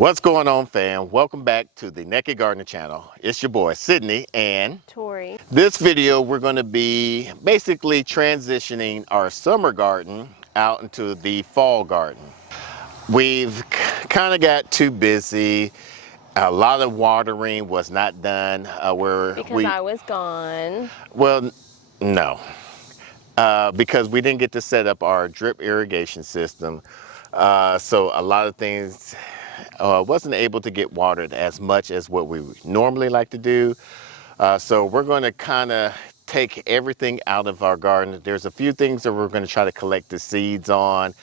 What's going on, fam? Welcome back to the Nakid Gardener channel. It's your boy Sydney, and Tori. this video we're going to be basically transitioning our summer garden out into the fall garden. We've kind of got too busy. A lot of watering was not done Because I was gone. well, no, because we didn't get to set up our drip irrigation system. So a lot of things wasn't able to get watered as much as what we normally like to do. So we're going to kind of take everything out of our garden. There's a few things that we're going to try to collect the seeds on.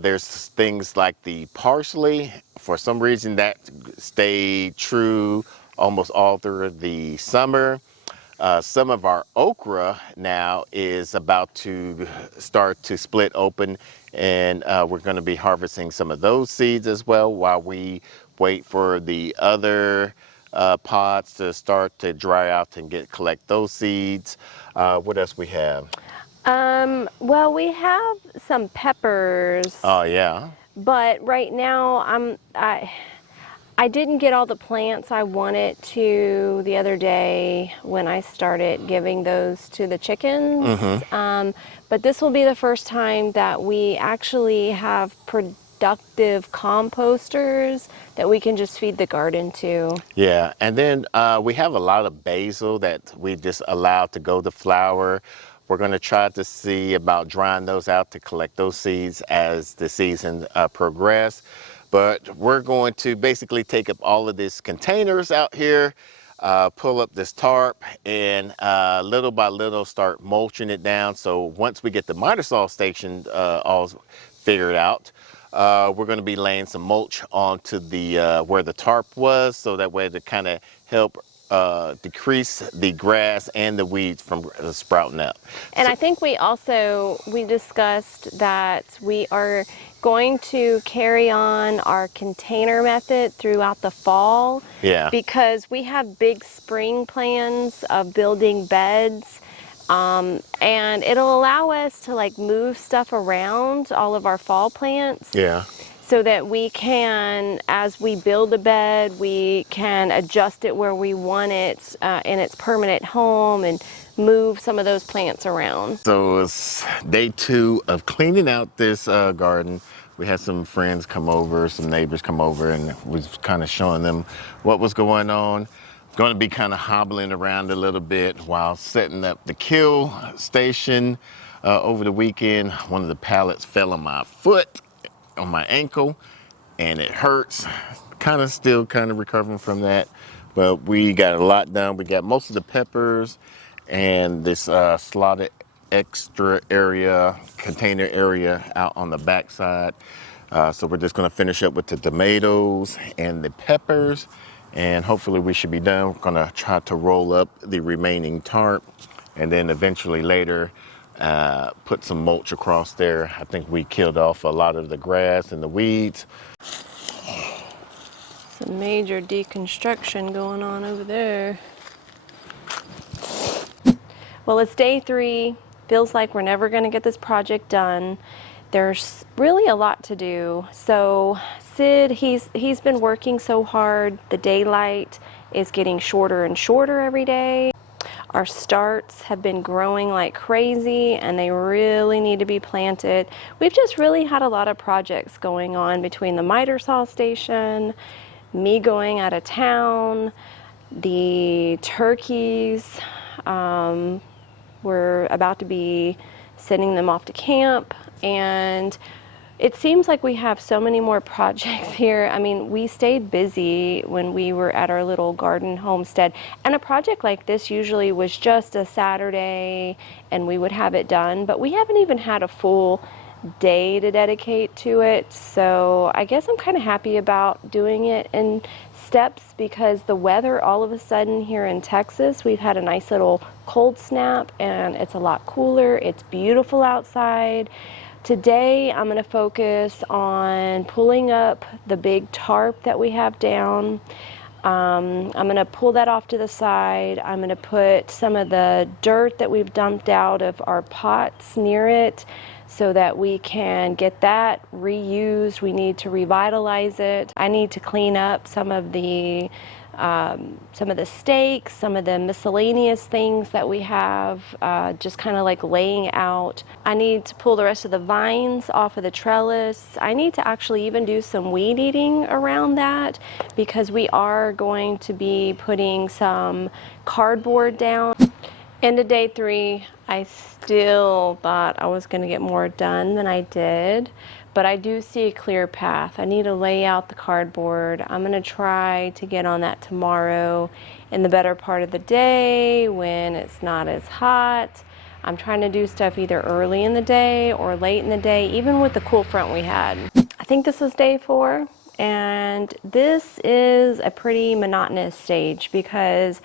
There's things like the parsley. For some reason that stayed true almost all through the summer. Some of our okra now is about to start to split open, and we're going to be harvesting some of those seeds as well while we wait for the other pods to start to dry out and collect those seeds. What else we have? Well, we have some peppers. Oh yeah. But right now I didn't get all the plants I wanted to the other day when I started giving those to the chickens. But this will be the first time that we actually have productive composters that we can just feed the garden to. Yeah, and then we have a lot of basil that we just allowed to go to flower. We're going to try to see about drying those out to collect those seeds as the season progresses. But we're going to basically take up all of these containers out here, pull up this tarp, and little by little start mulching it down. So once we get the miter saw station all figured out, we're going to be laying some mulch onto the where the tarp was, so that way to kind of help decrease the grass and the weeds from sprouting up. And I think we discussed that we are going to carry on our container method throughout the fall. Yeah. Because we have big spring plans of building beds. And it'll allow us to like move stuff around, all of our fall plants. Yeah. So that we can, as we build a bed, we can adjust it where we want it in its permanent home and move some of those plants around. So it's day 2 of cleaning out this garden. We had some friends come over, some neighbors come over, and was kind of showing them what was going on. Going to be kind of hobbling around a little bit while setting up the kill station. Over the weekend, one of the pallets fell on my foot, on my ankle, and it hurts. Still recovering from that, but we got a lot done. We got most of the peppers and this slotted extra area, container area out on the back side. So we're just going to finish up with the tomatoes and the peppers, and hopefully we should be done. We're going to try to roll up the remaining tarp, and then eventually later put some mulch across there. I think we killed off a lot of the grass and the weeds. Some major deconstruction going on over there. Well, it's day 3. Feels like we're never going to get this project done. There's really a lot to do. So Sid, he's been working so hard. The daylight is getting shorter and shorter every day. Our starts have been growing like crazy, and they really need to be planted. We've just really had a lot of projects going on between the miter saw station, me going out of town, the turkeys. We're about to be sending them off to camp, and it seems like we have so many more projects here. I mean, we stayed busy when we were at our little garden homestead, and a project like this usually was just a Saturday and we would have it done, but we haven't even had a full day to dedicate to it. So I guess I'm kind of happy about doing it in steps, because the weather all of a sudden here in Texas, we've had a nice little cold snap and it's a lot cooler. It's beautiful outside. Today I'm going to focus on pulling up the big tarp that we have down. I'm going to pull that off to the side. I'm going to put some of the dirt that we've dumped out of our pots near it so that we can get that reused. We need to revitalize it. I need to clean up some of the stakes, some of the miscellaneous things that we have, just kind of like laying out. I need to pull the rest of the vines off of the trellis. I need to actually even do some weed eating around that, because we are going to be putting some cardboard down. Into day 3, I still thought I was going to get more done than I did, but I do see a clear path. I need to lay out the cardboard. I'm going to try to get on that tomorrow in the better part of the day when it's not as hot. I'm trying to do stuff either early in the day or late in the day, even with the cool front we had. I think this is day 4, and this is a pretty monotonous stage because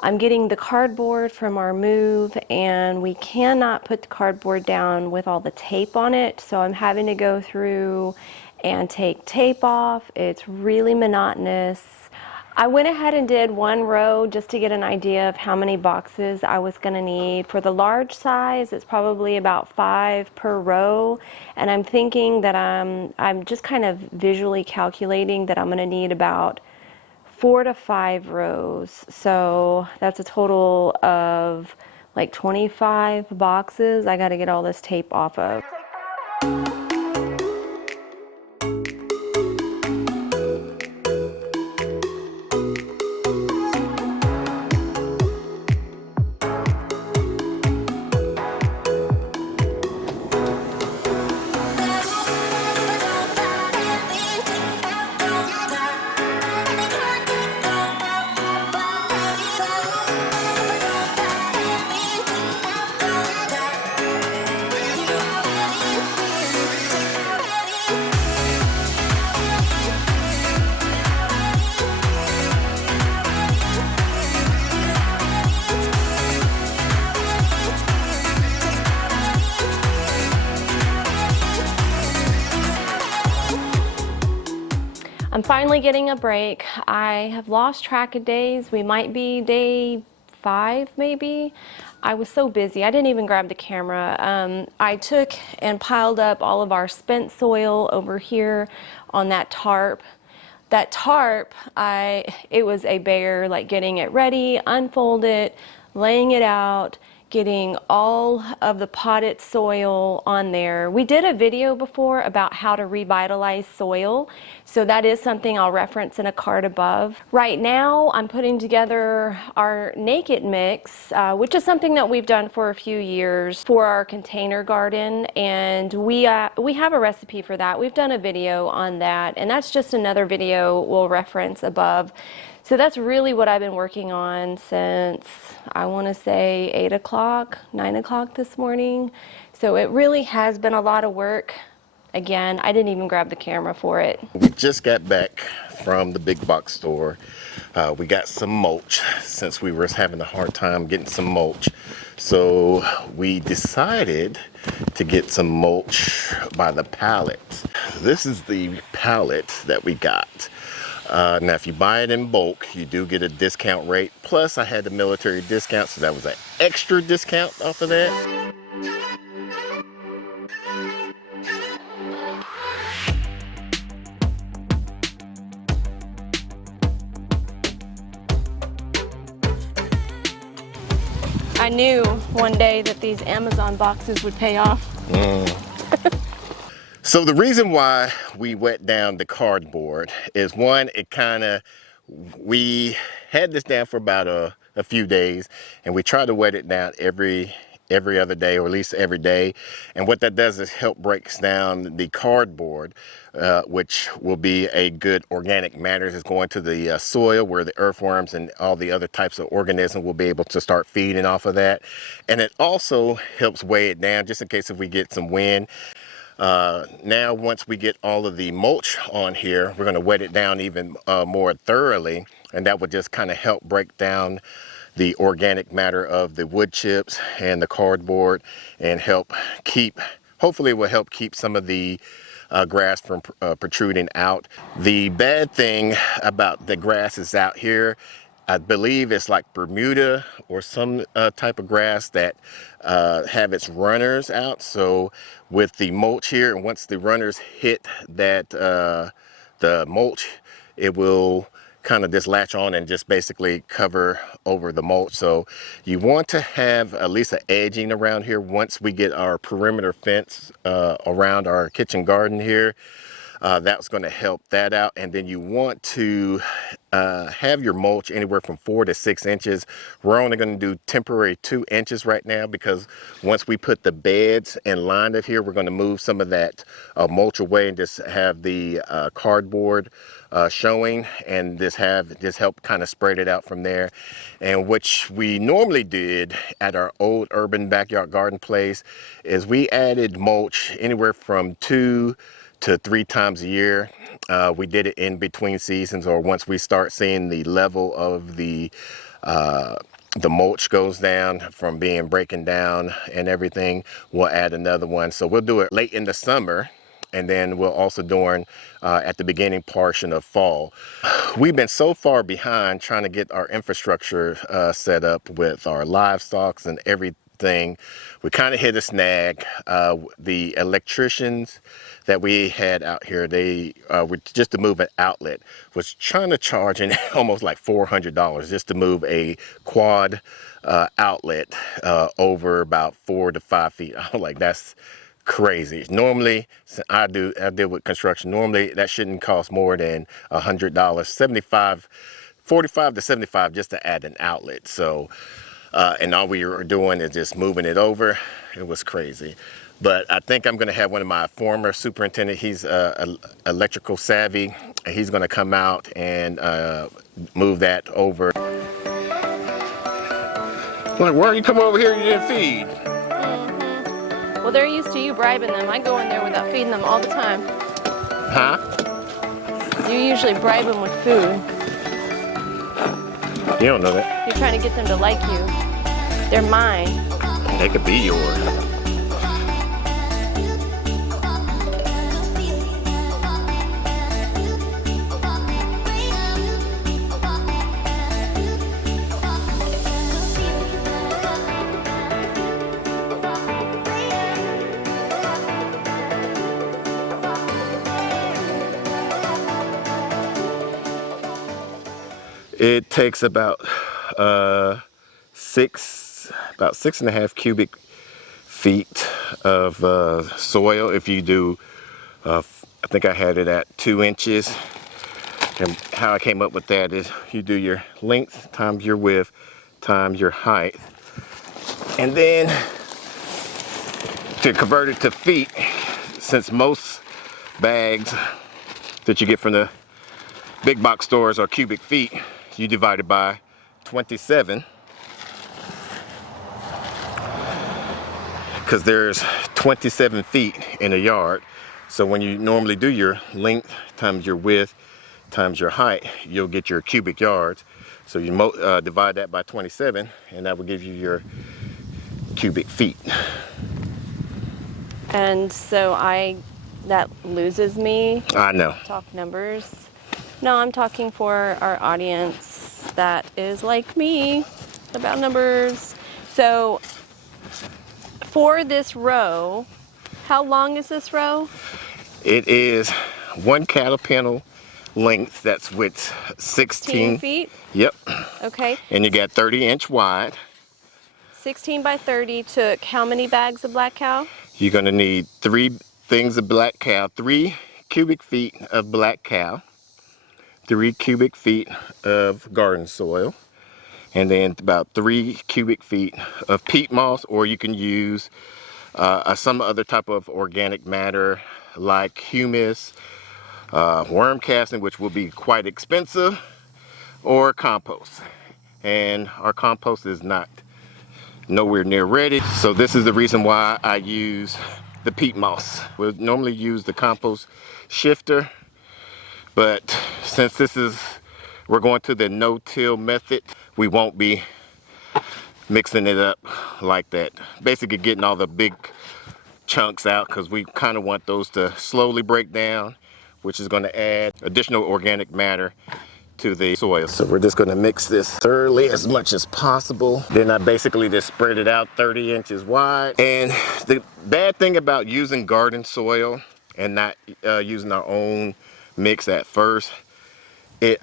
I'm getting the cardboard from our move, and we cannot put the cardboard down with all the tape on it, so I'm having to go through and take tape off. It's really monotonous. I went ahead and did 1 row just to get an idea of how many boxes I was going to need. For the large size, it's probably about 5 per row, and I'm thinking that I'm just kind of visually calculating that I'm going to need about 4 to 5 rows, so that's a total of like 25 boxes I got to get all this tape off of. I'm finally getting a break. I have lost track of days. We might be day 5 maybe. I was so busy. I didn't even grab the camera. I took and piled up all of our spent soil over here on that tarp. That tarp, it was a bear, like getting it ready, unfold it, laying it out, getting all of the potted soil on there. We did a video before about how to revitalize soil, so that is something I'll reference in a card above. Right now I'm putting together our Nakid mix, which is something that we've done for a few years for our container garden, and we have a recipe for that. We've done a video on that, and that's just another video we'll reference above. So that's really what I've been working on since, I want to say 8 o'clock, 9 o'clock this morning. So it really has been a lot of work. Again, I didn't even grab the camera for it. We just got back from the big box store. We got some mulch since we were having a hard time getting some mulch. So we decided to get some mulch by the pallet. This is the pallet that we got. Now, if you buy it in bulk, you do get a discount rate. Plus, I had the military discount, so that was an extra discount off of that. I knew one day that these Amazon boxes would pay off. So the reason why we wet down the cardboard is, one, we had this down for about a few days, and we try to wet it down every other day, or at least every day. And what that does is help breaks down the cardboard, which will be a good organic matter. It's going to the soil where the earthworms and all the other types of organisms will be able to start feeding off of that. And it also helps weigh it down, just in case if we get some wind. Now, once we get all of the mulch on here, we're going to wet it down even more thoroughly, and that would just kind of help break down the organic matter of the wood chips and the cardboard, and hopefully it will help keep some of the grass from protruding out. The bad thing about the grass is out here I believe it's like Bermuda or some type of grass that have its runners out. So with the mulch here, and once the runners hit that the mulch, it will kind of just latch on and just basically cover over the mulch. So you want to have at least an edging around here once we get our perimeter fence around our kitchen garden here. That's going to help that out. And then you want to have your mulch anywhere from 4 to 6 inches. We're only going to do temporary 2 inches right now, because once we put the beds and line it here, we're going to move some of that mulch away and just have the cardboard showing, and just help kind of spread it out from there. And which we normally did at our old urban backyard garden place is we added mulch anywhere from 2 to 3 times a year. We did it in between seasons, or once we start seeing the level of the mulch goes down from being breaking down and everything, we'll add another one. So we'll do it late in the summer, and then we'll also do at the beginning portion of fall. We've been so far behind trying to get our infrastructure set up with our livestock and everything. We kind of hit a snag. The electricians that we had out here, they were just to move an outlet, was trying to charge almost like $400 just to move a quad outlet over about 4 to 5 feet. I'm like, that's crazy. Normally, I deal with construction. Normally, that shouldn't cost more than $100, 45 to 75 just to add an outlet. So, and all we were doing is just moving it over. It was crazy. But I think I'm going to have one of my former superintendent. He's electrical savvy. He's going to come out and move that over. Like, why you come over here and you didn't feed? Well, they're used to you bribing them. I go in there without feeding them all the time. Huh? You usually bribe them with food. You don't know that. You're trying to get them to like you. They're mine. They could be yours. It takes about 6.5 cubic feet of soil. If you do, I think I had it at 2 inches. And how I came up with that is you do your length times your width times your height. And then to convert it to feet, since most bags that you get from the big box stores are cubic feet, you divide it by 27, because there's 27 feet in a yard. So when you normally do your length times your width times your height, you'll get your cubic yards. So you divide that by 27, and that will give you your cubic feet. And so that loses me. I know. Talk numbers. No, I'm talking for our audience that is like me about numbers. So for this row, how long is this row? It is 1 cattle panel length. That's with 16 feet? Yep. Okay. And you got 30-inch wide. 16 by 30 took how many bags of black cow? You're gonna need 3 things of black cow, 3 cubic feet of black cow, 3 cubic feet of garden soil, and then about 3 cubic feet of peat moss, or you can use some other type of organic matter like humus, worm casting, which will be quite expensive, or compost. And our compost is nowhere near ready. So this is the reason why I use the peat moss. We'll normally use the compost shifter, but since we're going to the no-till method, we won't be mixing it up like that. Basically getting all the big chunks out, because we kind of want those to slowly break down, which is going to add additional organic matter to the soil. So we're just gonna mix this thoroughly as much as possible. Then I basically just spread it out 30 inches wide. And the bad thing about using garden soil and not using our own mix at first,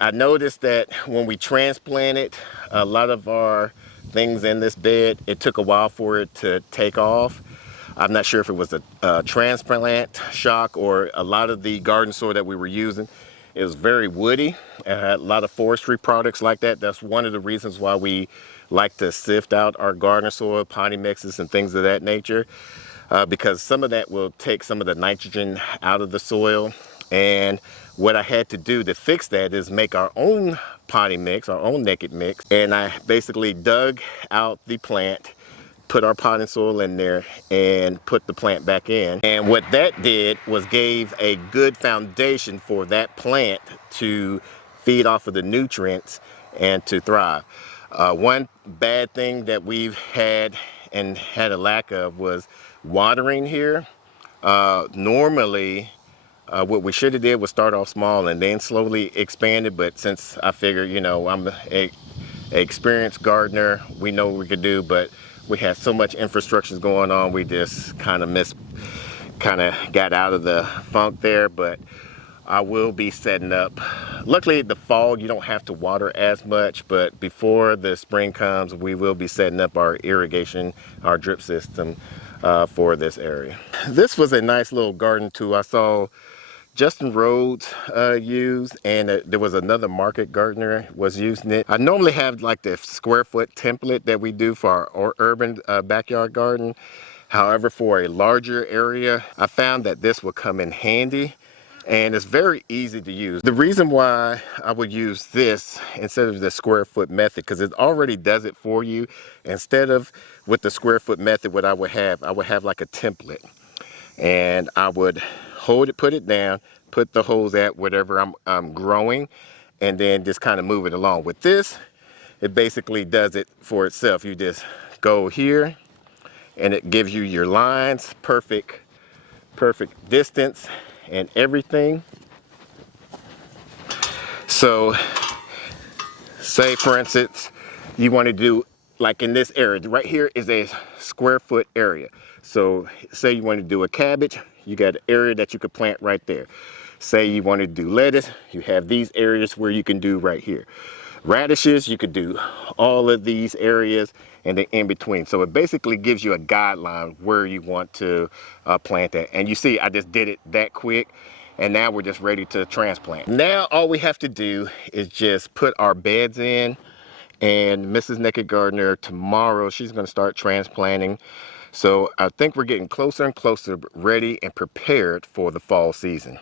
I noticed that when we transplanted a lot of our things in this bed, it took a while for it to take off. I'm not sure if it was a transplant shock or a lot of the garden soil that we were using. It was very woody. It had a lot of forestry products like that. That's one of the reasons why we like to sift out our garden soil, potting mixes and things of that nature, because some of that will take some of the nitrogen out of the soil. And what I had to do to fix that is make our own potting mix, our own Nakid mix. And I basically dug out the plant, put our potting soil in there, and put the plant back in. And what that did was gave a good foundation for that plant to feed off of the nutrients and to thrive. One bad thing that we've had and had a lack of was watering here. Normally, what we should have did was start off small and then slowly expand it. But since I figured, you know, I'm a experienced gardener, we know what we could do, but we had so much infrastructure going on, we just kind of got out of the funk there. But I will be setting up, luckily the fall you don't have to water as much, but before the spring comes we will be setting up our irrigation, our drip system for this area. This was a nice little garden tool I saw Justin Rhodes used, and there was another market gardener was using it. I normally have like the square foot template that we do for our urban backyard garden. However, for a larger area, I found that this would come in handy, and it's very easy to use. The reason why I would use this instead of the square foot method, because it already does it for you. Instead of with the square foot method, what I would have like a template, and I would hold it, put it down, put the holes at whatever I'm growing, and then just kind of move it along. With this, it basically does it for itself. You just go here and it gives you your lines, perfect distance and everything. So say for instance, you want to do like in this area, right here is a square foot area. So say you want to do a cabbage, you got an area that you could plant right there. Say you want to do lettuce, you have these areas where you can do right here. Radishes, you could do all of these areas and then in between. So it basically gives you a guideline where you want to plant that. And you see, I just did it that quick. And now we're just ready to transplant. Now all we have to do is just put our beds in, and Mrs. Nakid Gardener tomorrow, she's going to start transplanting. So I think we're getting closer and closer, ready and prepared for the fall season.